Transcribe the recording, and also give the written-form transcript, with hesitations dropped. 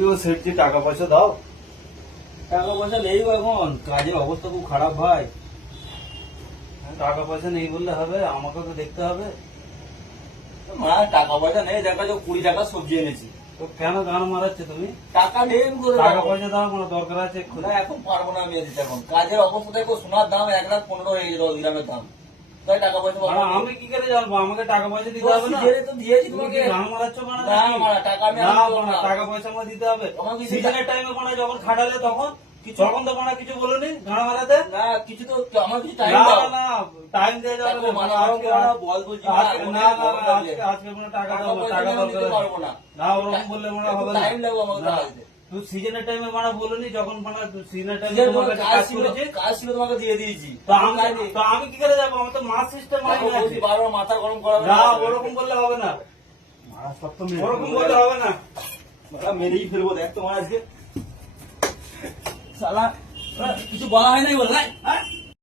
কি ও সেটজি টাকা পয়সা দাও? টাকা পয়সা নেই গো, এখন কাজের অবস্থা খুব খারাপ ভাই। টাকা পয়সা নেই বললে হবে, আমাকে তো দেখতে হবে। মা টাকা পয়সা নেই, দেখা যাক 20 টাকা সবজি এনেছি। তো কেন গান মারাচ্ছে তুমি? টাকা নেই করে টাকা পয়সা দাও, আমার দরকার আছে এক্ষুনি। এখন পারবো না আমি দিতে। এখন কাজের অবস্থা দেখো, সোনার দাম 1,15,000 হয়ে গেল, 10 গ্রামের দাম। তাই টাকা পয়সা আর আমি কি করে জানবো? আমাকে টাকা পয়সা দিতে হবে না? তো দিয়েছি তুমি তোমাকে। কি গান মারাচ্ছ কেন? না মারা টাকা আমি না, দেবো না। টাকা পয়সা আমাকে দিতে হবে। তোমাকে সিজনের টাইমে মানে যখন খাটালে তখন তখন তো মানে কিছু বলনি গান মারাতে? না কিছু তো আমার কিছু টাইম না দাও। না, টাইম দিয়ে যাবে দেখো, না। মানা আজকে করো না, বল বলছি না, আজকে এখন না আমি না বড় না, লাগলে। আজকে কোনো টাকা টাকা দাও, পয়সা টাকা আমি দিতে দরকার পারবো না। না, ওরকম বললে মানে হবে না। টাইম লাগবে আমাকে না, টাকা দিতে। তুই সিজনের টাইমে মানে বলনি, যখন মানে সিজনের টাইমে যে তোমার কাছে কাজ কাজ ছিল, করেছি। কাজ ছিল তোমাকে দিয়ে দিয়েছি। তো আমি কি করে যাবো? আমি তো মাস সিস্টেম দেখো, বলছি বারবার মাথা গরম করাবে না, ওরকম বললে হবে না। মারা সব তো ওরকম বললে হবে না। মারা মেরেই ফেলবো, দেখ তোমার আজকে। শালা কিছু বলা হয় নাই বলে, হ্যাঁ?